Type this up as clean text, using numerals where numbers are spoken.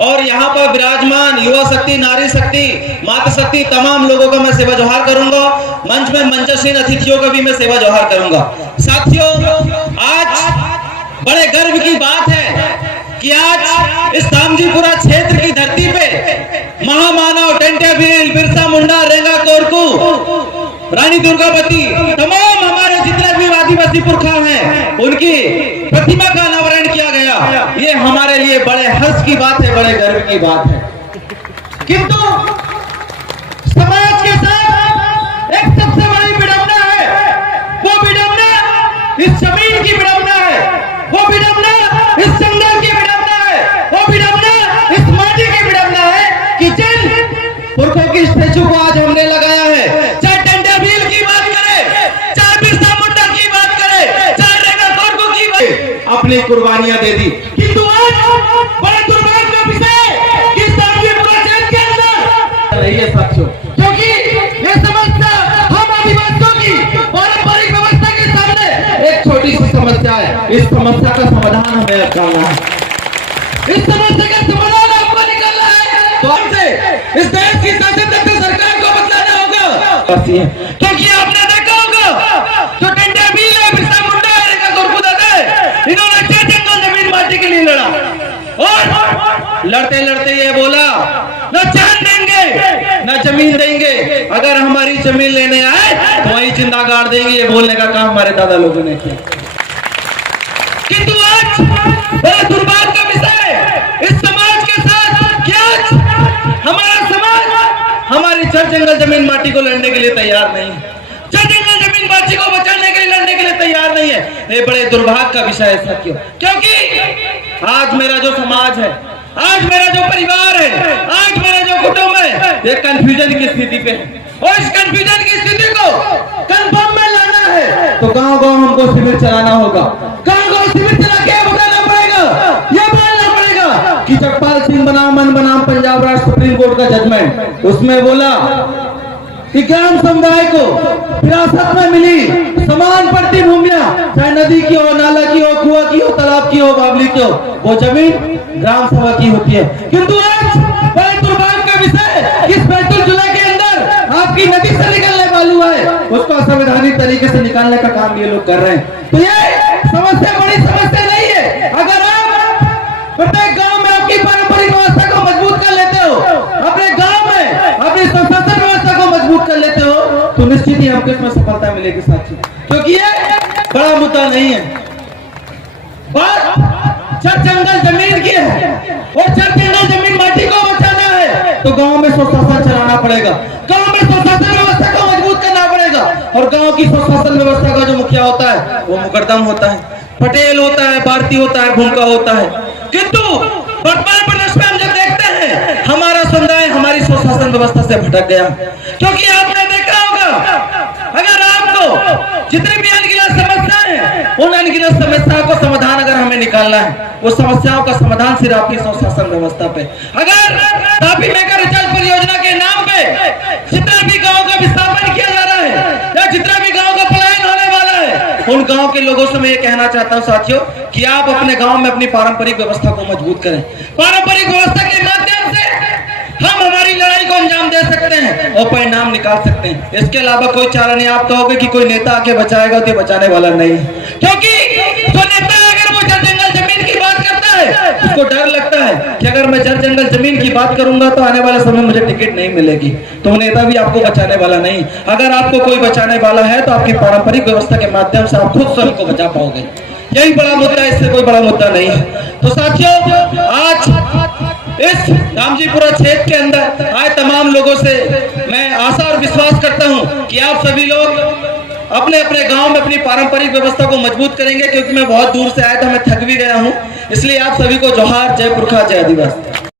और यहाँ पर विराजमान युवा शक्ति, नारी शक्ति, मातृ शक्ति, तमाम लोगों का मैं सेवा जोहार करूंगा। मंच में मंचस्थ अतिथियों का भी मैं सेवा जोहार करूंगा। साथियों, आज बड़े गर्व की बात है कि आज इस दामजीपुरा क्षेत्र की धरती पे महामानव टंट्याभील, बिरसा मुंडा, रेंगा कोरकू, रानी दुर्गावती, तमाम हमारे जितने भी आदिवासी पुरखा हैं, उनकी प्रतिमा का अनावरण किया गया। ये हमारे लिए बड़े हर्ष की बात है, बड़े गर्व की बात है। किंतु समाज के साथ एक सबसे बड़ी विडंबना है। वो विडंबना इस जमीन की विडंबना है, वो विडंबना इस जंगल की विडंबना है, वो विडंबना इस माटी की विडंबना है कि जिन पुरखों की स्टैचू को आज हमने लगाया है, चाहे टंट्याभील की बात करें, चाहे बिरसा मुंडा की बात करें, चाहे रेंगा कोरकू की बात, अपनी कुर्बानियां दे दी। किंतु आज बड़े दुर्भाग्य का विषय कि दामजीपुरा क्षेत्र के अंदर नहीं है साथियों, क्योंकि ये समस्या हम आदिवासियों की पारंपरिक व्यवस्था के सामने एक छोटी सी समस्या है। इस समस्या का समाधान हमें निकालना है, इस समस्या का समाधान आपको निकालना है। तो हमसे इस देश की शासित सरकार को बदलाना होगा, क्योंकि आपने देखा होगा जो टंट्याभील है, बिरसा मुंडा है, रेंगा कोरकू दादा है, इन्होंने जंगल जमीन माटी के लिए लड़ा और लड़ते लड़ते ये बोला न जान देंगे न जमीन देंगे, अगर हमारी जमीन लेने आए तो वही जिंदा गाड़ देंगे। ये बोलने का काम हमारे दादा लोगों ने किया। किंतु आज बड़ा दुर्भाग्य का विषय इस समाज के साथ क्या हमारा समाज हमारी जड़ जंगल जमीन माटी को लड़ने के लिए तैयार नहीं है, जड़ जंगल जमीन माटी को बचाने के लिए लड़ने के लिए तैयार नहीं है। ये बड़े दुर्भाग्य का विषय है साथियों, क्योंकि आज मेरा जो समाज है, आज मेरा जो परिवार है, आज मेरा जो कुटुंब है, ये कंफ्यूजन की स्थिति पे है और इस कंफ्यूजन की स्थिति को कंफर्म में लाना है तो गांव-गांव हमको शिविर चलाना होगा। गांव-गांव शिविर चला के बताना पड़ेगा, ये बोलना पड़ेगा कि जगपाल सिंह मन बनाम पंजाब राज्य सुप्रीम कोर्ट का जजमेंट, उसमें बोला कि ग्राम समुदाय को विरासत में मिली समान पड़ती भूमियां, चाहे नदी की हो, नाला की हो, कुआं की हो, तालाब की हो, बावली की हो, वो जमीन ग्राम सभा की होती है। किंतु आज बड़े दुर्भाग्य का विषय इस बैतूल जिले के अंदर आपकी नदी से निकलने वालू है, उसको असंवैधानिक तरीके से निकालने का काम ये लोग कर रहे हैं। तो ये समस्या बड़ी समस्या नहीं है। अगर आप प्रत्येक गांव में आपकी पारंपरिक व्यवस्था को मजबूत कर लेते हो, अपने गांव में अपनी संस्थागत व्यवस्था को मजबूत कर लेते हो, तो निश्चित ही हमको इसमें सफलता मिलेगी साथियों, क्योंकि ये बड़ा मुद्दा नहीं है। बात जड़ जंगल जमीन की है और जड़ जंगल जमीन माटी को बचाना है तो गांव में स्वशासन चलाना पड़ेगा, गांव में स्वशासन व्यवस्था को मजबूत करना पड़ेगा। और गांव की स्वशासन व्यवस्था का जो मुखिया होता है वो मुकद्दम होता है, पटेल होता है, भारती होता है, भूमका होता है। किंतु वर्तमान प्रदेश में हम जब देखते हैं हमारा समुदाय हमारी स्वशासन व्यवस्था से भटक गया, क्योंकि आपने देखा होगा अगर आपको जितनी भी अनगिनत समस्याएं हैं, उन अनगिनत समस्याओं का समाधान अगर हमें निकालना है, वो समस्याओं का समाधान सिर्फ आपकी स्वशासन व्यवस्था पे। अगर तापी मेगा रिचार्ज परियोजना के नाम पे जितना भी गांव का विस्थापन किया जा रहा है या जितना भी गांव का पलायन होने वाला है, उन गांव के लोगों से मैं ये कहना चाहता हूं साथियों कि आप अपने गांव में अपनी पारंपरिक व्यवस्था को मजबूत करें। पारंपरिक व्यवस्था के माध्यम से हम हमारी लड़ाई को अंजाम दे सकते हैं और परिणाम निकाल सकते हैं। इसके अलावा कोई चारा नहीं। आप कहोगे कि कोई नेता आके बचाएगा, तो बचाने वाला नहीं है, क्योंकि जो नेता अगर वो जड़ जंगल जमीन की बात करता है उसको डर लगता है कि अगर मैं जड़ जंगल जमीन की बात करूंगा तो आने वाले समय मुझे टिकट नहीं मिलेगी, तो वो नेता भी आपको बचाने वाला नहीं। अगर आपको कोई बचाने वाला है तो आपकी पारंपरिक व्यवस्था के माध्यम से आप खुद स्वयं को बचा पाओगे। यही बड़ा मुद्दा है, इससे कोई बड़ा मुद्दा नहीं है। तो साथियों, आज इस दामजीपुरा क्षेत्र के अंदर आए तमाम लोगों से मैं आशा और विश्वास करता हूं कि आप सभी लोग अपने अपने गांव में अपनी पारंपरिक व्यवस्था को मजबूत करेंगे, क्योंकि मैं बहुत दूर से आया था, मैं थक भी गया हूं। इसलिए आप सभी को जोहार, जय पुरखा, जय आदिवासी।